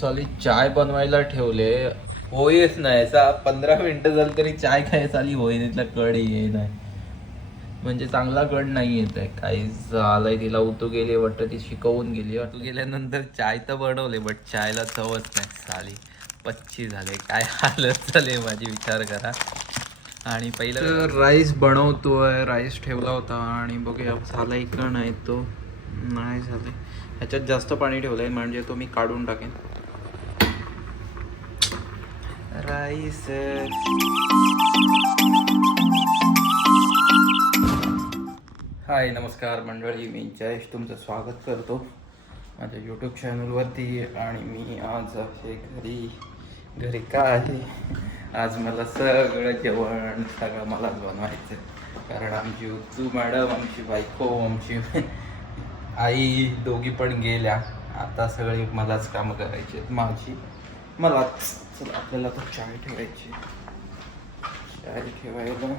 साली चाय बनवायला ठेवले. होईच नाही. सा पंधरा मिनटं झाली तरी चाय काय चाली होई नाही कड ये नाही. म्हणजे चांगला कड नाही येत आहे. काही झालंय तिला उतू गेली वाटतं ती शिकवून गेली. उतू गेल्यानंतर चाय तर बनवले बट चायला चवच नाही. साली पच्ची झाले. काय हालत झाले माझी विचार करा. आणि पहिलं राईस बनवतोय. राईस ठेवला होता आणि बघूया झालाय का नाही तो? नाही झालं ह्याच्यात जास्त पाणी ठेवलं आहे म्हणजे तो मी काढून टाकेन राईस हाय नमस्कार मंडळी मी जयेश तुमचं स्वागत करतो माझ्या यूट्यूब चॅनलवरती आणि मी आज असे घरी. घरी का आहे? आज मला सगळं जेवण सगळं मलाच बनवायचं कारण आमची उत्तू मॅडम आमची बायको आमची आई दोघी पण गेल्या. आता सगळी मलाच कामं करायची आहेत. माझी मलाच चला आपल्याला तर चाय ठेवायची चाय ठेवायला.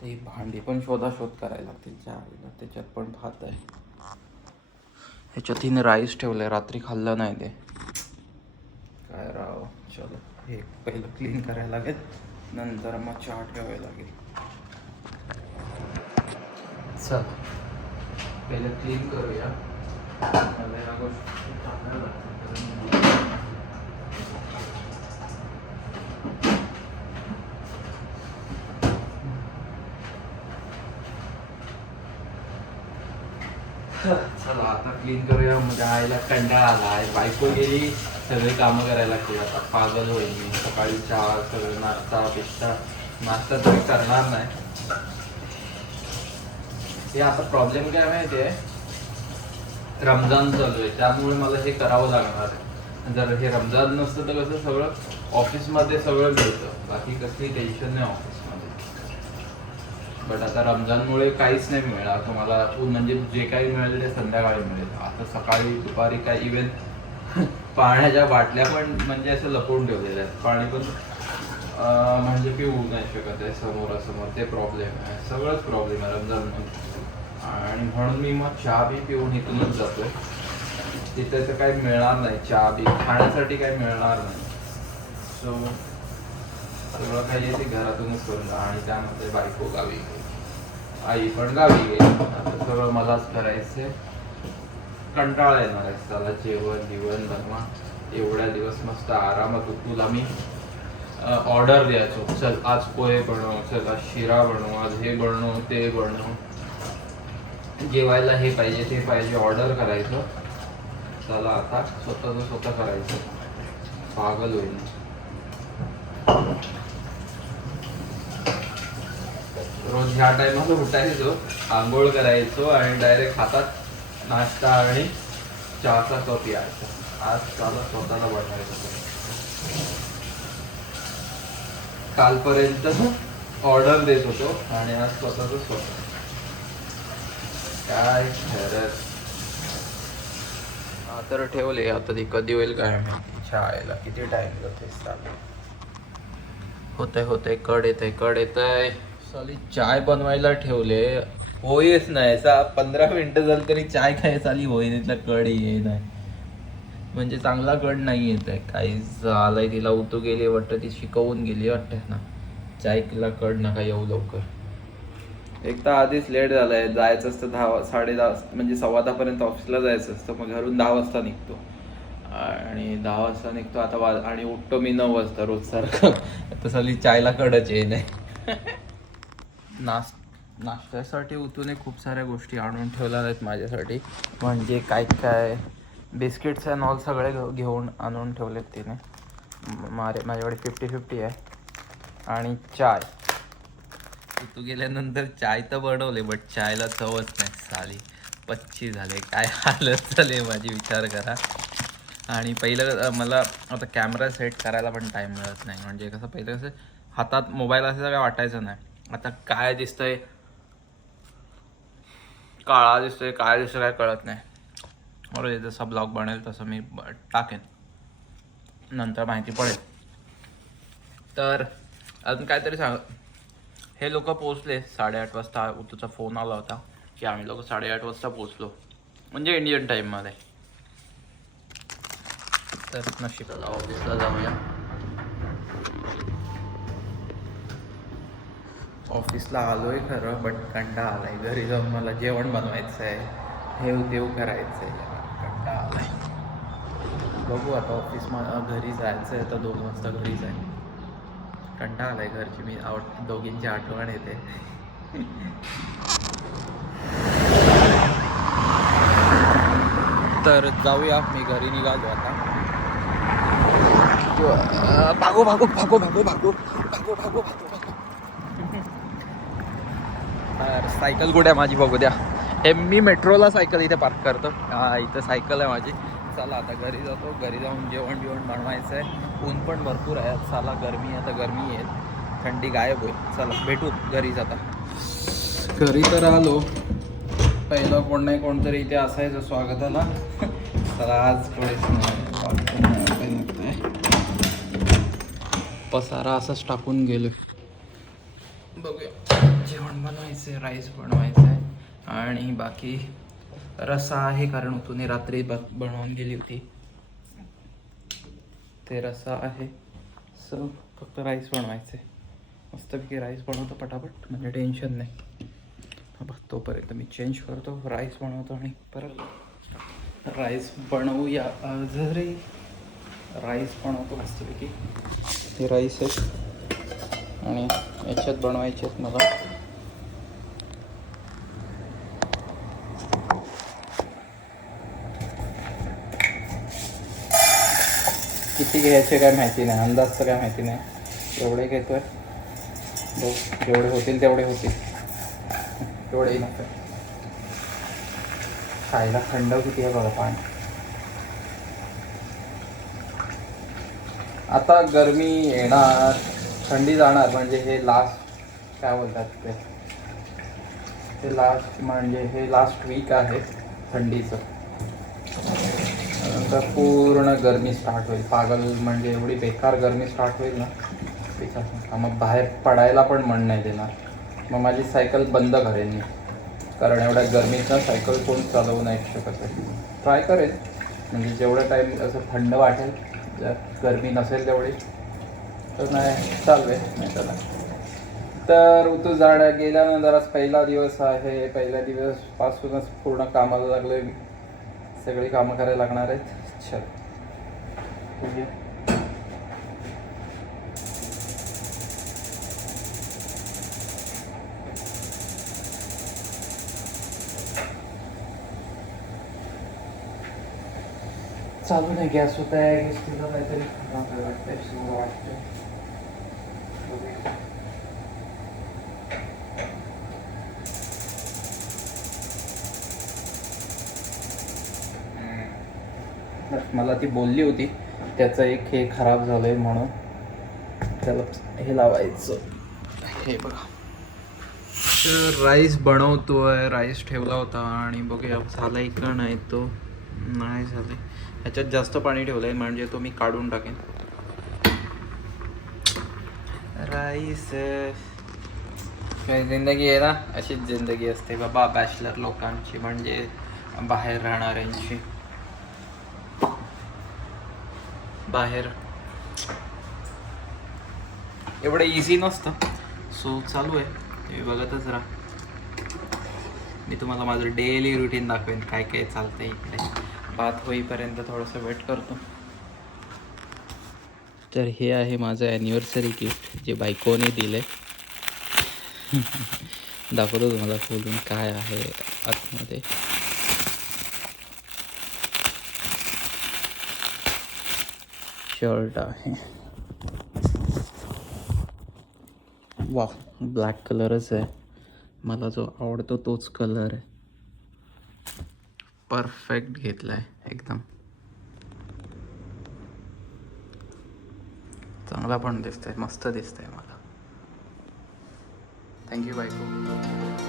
ते भांडी पण शोधाशोध करायला लागतील चहाला त्याच्यात पण भात आहे. ह्याच्यात हिने राईस ठेवलं रात्री खाल्लं नाही ते. काय राव चलो हे पहिलं क्लीन करायला लागेल. नंतर मग चहा ठेवायला लागेल. चल पहिलं क्लीन करूया. मला या गोष्टी टाकायला लागतील. चला आता क्लीन करूया. म्हणजे आईला कंटाळा आला. आहे बायको गेली. सगळी कामं करायला लागतील आता पागल होईल मी. सकाळी चहा सगळं नाश्ता बिस्ता नाश्ता तरी करणार नाही. हे आता प्रॉब्लेम काय माहिती आहे रमजान चालू आहे त्यामुळे मला हे करावं लागणार. आहे जर हे रमजान नसतं तर कसं सगळं ऑफिसमध्ये सगळं मिळतं बाकी कसली टेन्शन नाही ऑफिसमध्ये. बट आता रमजानमुळे काहीच नाही मिळणार तुम्हाला म्हणजे जे काही मिळेल ते संध्याकाळी मिळेल. आता सकाळी दुपारी काय इव्हन पाण्याच्या बाटल्या पण म्हणजे असं लपवून ठेवलेल्या आहेत. पाणी पण म्हणजे पिऊ नाही शकत आहे समोरासमोर. ते प्रॉब्लेम आहे. सगळंच प्रॉब्लेम आहे रमजानमध्ये म्हणून मी मग चहा बी पिऊन इथूनच जातोय. तिथे तर काही मिळणार नाही चहा बी. खाण्यासाठी काही मिळणार नाही. सो सगळं काही ते घरातूनच करून आणि त्यामध्ये बायको गावी गेली. आई पण गावी गेली. आता सगळं मलाच करायचंय. कंटाळा येणार आहे. त्याला जेवण बिवण बनवा एवढ्या दिवस मस्त आरामात तुला मी ऑर्डर द्यायचो. चल आज पोहे बनव चल आज शिरा बनव आज हे बनव ते बनव. जेवायला हे पाहिजे ते पाहिजे ऑर्डर करायचं. चला आता स्वतःच स्वतः करायचं. पागल होईल. रोज ह्या टायमाला उठायचो आंघोळ करायचो आणि डायरेक्ट हातात नाश्ता आणि चहाचा कप यायचा. आज चला स्वतःला बनवायचं. कालपर्यंत ऑर्डर देत होतो आणि आज स्वतःच स्वतः. काय हा तर ठेवले आता ती कधी होईल काय माहिती. चहायला किती टाइम जाते चालेल होतंय होतंय कड येतंय कड येतंय. साली चाय बनवायला ठेवले. होईच नाही सा पंधरा मिनिटं झाली तरी चाय काय चाली होई नाही कड ये नाही. म्हणजे चांगला कड नाही येत आहे काही झालंय तिला उतू गेली वाटतं ती शिकवून गेली वाटतं ना. चाय तिला कड नका येऊ लवकर. एक तर आधीच लेट झालंय जायचं असतं दहा साडे दहा म्हणजे सव्वा दहा पर्यंत ऑफिसला जायचं असतं मग घरून दहा वाजता निघतो. आणि दहा वाजता निघतो आता वा आणि उठतो मी नऊ वाजता रोज सारखं. साली चायला कडच ये नाही नाश नाश्त्यासाठी उतूने खूप साऱ्या गोष्टी आणून ठेवल्या आहेत माझ्यासाठी. म्हणजे काय काय बिस्किट्स अँड ऑल सगळे घेऊन आणून ठेवलेत तिने. मारे माझ्याकडे फिफ्टी फिफ्टी आहे. आणि चाय. तू गेल्यानंतर चाय तर बनवले बट चायला चवच नाही. साली पच्ची झाले. काय हालत झाले माझी विचार करा. आणि पहिलं मला आता कॅमेरा सेट करायला पण टाईम मिळत नाही. म्हणजे कसं पहिलं कसं हातात मोबाईल असायचं काय वाटायचं नाही. आता काय दिसतंय? काळा दिसतोय काय दिसतोय काय कळत नाही. बरोबर जसा ब्लॉग बनेल तसं मी टाकेन. नंतर माहिती पडेल. तर अजून काहीतरी सांग हे लोक पोचले साडेआठ वाजता. तुझा फोन आला होता की आम्ही लोक साडेआठ वाजता पोचलो म्हणजे इंडियन टाईममध्ये तर नशिबाला ऑफिसला जाऊया. ऑफिसला आलोय खरं बट कंटा आलाय. घरी जाऊन मला जेवण बनवायचं आहे हेव देव करायचं आहे कंटा आलाय. बघू आता ऑफिस घरी जायचं आहे तर दोन वाजता घरी जायचं कंटाळा आलाय घरची. मी आव दोघींची आठवण येते. तर जाऊया मी घरी निघालो आता. भागो भागो भागो भागो भागो भागो भागो भागो तर सायकल कुठे आहे? माझी बघू द्या. हे मी मेट्रोला सायकल इथे पार्क करतो. हा इथं सायकल आहे माझी. चला आता घरी जातो. घरी जाऊन जेवण बिवण बनवायचं आहे ऊन पण भरपूर आहे. चला गरमी आता गरमी येईल थंडी गायब होईल. चला भेटू घरीच आता घरी तर आलो. पहिलं कोण नाही कोणतरी इथे असायचं स्वागताला. चला आज थोडे पसारा असंच टाकून गेलो. बघूया. जेवण बनवायचं आहे राईस बनवायचं आहे आणि बाकी रस्सा आहे कारण उतून रात्री ब बनवून गेली होती. ते रस्सा आहे. सो फक्त राईस बनवायचं. आहे मस्तपैकी राईस बनवतो पटापट म्हणजे टेन्शन नाही. बघतोपर्यंत बघ तोपर्यंत मी चेंज करतो राईस बनवतो आणि परत राईस बनवूया जरी राईस बनवतो मस्तपैकी. हे राईस आहे आणि याच्यात बनवायचे आहेत मला. किती घ्यायचे काय माहिती नाही अंदाज तर काय माहिती नाही. एवढे घेतोय बघ जेवढे होतील तेवढे होतील. तेवढेही नको. खायला थंड किती आहे बघा पाणी. आता गरमी येणार थंडी जाणार म्हणजे हे लास्ट काय बोलतात ते? ते लास्ट म्हणजे हे लास्ट वीक आहे थंडीचं. नंतर पूर्ण गरमी स्टार्ट होईल. पागल म्हणजे एवढी बेकार गरमी स्टार्ट होईल ना. त्याच्या मग बाहेर पडायला पण मन नाही देणार. मग माझी सायकल बंद करेन मी. कारण एवढ्या गरमीतनं सायकल कोण चालवू नाही शकत आहे. ट्राय करेन. म्हणजे जेवढं टाईम असं थंड वाटेल जर गरमी नसेल तेवढी तर नाही चालवेल नाही त्याला तर ऋतू झाड गेल्यानंतर आज पहिला दिवस आहे. पहिल्या दिवसपासूनच पूर्ण कामाला लागले सगळी कामं करायला लागणार आहेत. चल. बघूया. चालू नाही गॅस होत आहे गॅस तुला काहीतरी खराब वाटतंय सुरू वाटतंय बघूया. मला ती बोलली होती. त्याचं एक हे खराब झालं आहे म्हणून त्याला हे लावायचं. हे बघा. तर राईस बनवतो आहे राईस ठेवला होता आणि बघूया आहे का नाही तो. नाही झाले ह्याच्यात जास्त पाणी ठेवलं आहे म्हणजे तो मी काढून टाकेन. राईस. जिंदगी आहे ना अशीच जिंदगी असते बाबा बॅचलर लोकांची म्हणजे बाहेर राहणाऱ्यांची. बाहेर. एवढं इझी नसतं. सो चालू आहे. तुम्ही बघतच राहा. मी तुम्हाला माझं डेली रुटीन दाखवेन. काय काय चालतं इकडे. बात होईपर्यंत थोडंसं वेट करतो. तर हे आहे माझं ॲनिव्हर्सरी गिफ्ट जे बायकोने दिले दाखवतो तुम्हाला खोलून काय आहे आतमध्ये. शर्ट आहे. वा ब्लॅक कलरच आहे. मला जो आवडतो तोच कलर आहे. परफेक्ट घेतला आहे एकदम. चांगला पण दिसतंय मस्त दिसतंय मला. थँक्यू बायको.